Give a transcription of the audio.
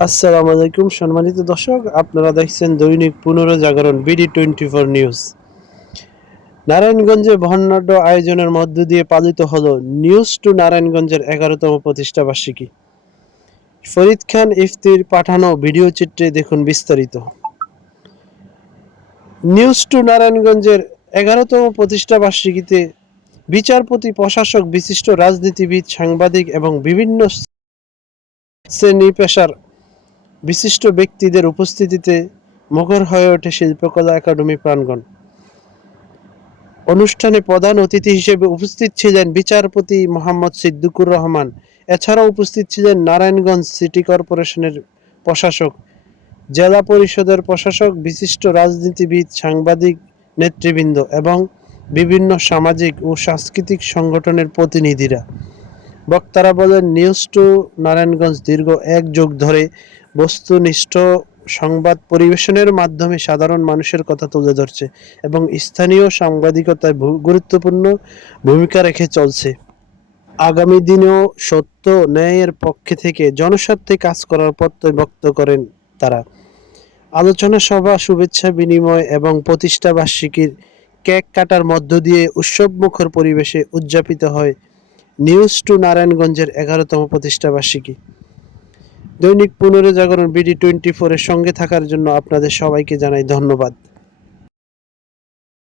আসসালামু আলাইকুম সম্মানিত দর্শক, আপনারা দেখছেন দৈনিক পুনর্জাগরণ BD24 নিউজ। নারায়ণগঞ্জে বর্ণাঢ্য আয়োজনের মধ্য দিয়ে পালিত হলো নিউজ টু নারায়ণগঞ্জের 11তম প্রতিষ্ঠা বার্ষিকী। ফরিদ খান ইফতির পাঠানো ভিডিও চিত্রে দেখুন বিস্তারিত। নিউজ টু নারায়ণগঞ্জের 11তম প্রতিষ্ঠা বার্ষিকীতে বিচারপতি, প্রশাসক, বিশিষ্ট রাজনীতিবিদ, সাংবাদিক এবং বিভিন্ন শ্রেণী পেশার বিশিষ্ট ব্যক্তিদের উপস্থিতিতে মুখর হয়ে ওঠে শিল্পকলা একাডেমি প্রাঙ্গণ। অনুষ্ঠানে প্রধান অতিথি হিসেবে উপস্থিত ছিলেন বিচারপতি মোহাম্মদ সিদ্দিকুর রহমান। এছাড়াও উপস্থিত ছিলেন নারায়ণগঞ্জ সিটি কর্পোরেশনের প্রশাসক, জেলা পরিষদের প্রশাসক, বিশিষ্ট রাজনীতিবিদ, সাংবাদিক নেতৃবৃন্দ এবং বিভিন্ন সামাজিক ও সাংস্কৃতিক সংগঠনের প্রতিনিধিরা। বক্তারা বলেন, নিউজ টু নারায়ণগঞ্জ দীর্ঘ 1 যুগ ধরে বস্তুনিষ্ঠ সংবাদ পরিবেশনের মাধ্যমে সাধারণ মানুষের কথা তুলে ধরছে এবং স্থানীয় সাংবাদিকতায় গুরুত্বপূর্ণ ভূমিকা রেখে চলছে। আগামী দিনেও সত্য ন্যায়ের পক্ষে থেকে জনস্বার্থে কাজ করার প্রত্যয় ব্যক্ত করেন তারা। আলোচনা সভা, শুভেচ্ছা বিনিময় এবং প্রতিষ্ঠা বার্ষিকীর কেক কাটার মধ্য দিয়ে উৎসবমুখর পরিবেশে উদযাপিত হয় নিউজ টু নারায়ণগঞ্জের 11তম প্রতিষ্ঠা বার্ষিকী। দৈনিক পুনর্জাগরণ BD24 এর সঙ্গে থাকার জন্য আপনাদের সবাইকে জানাই ধন্যবাদ।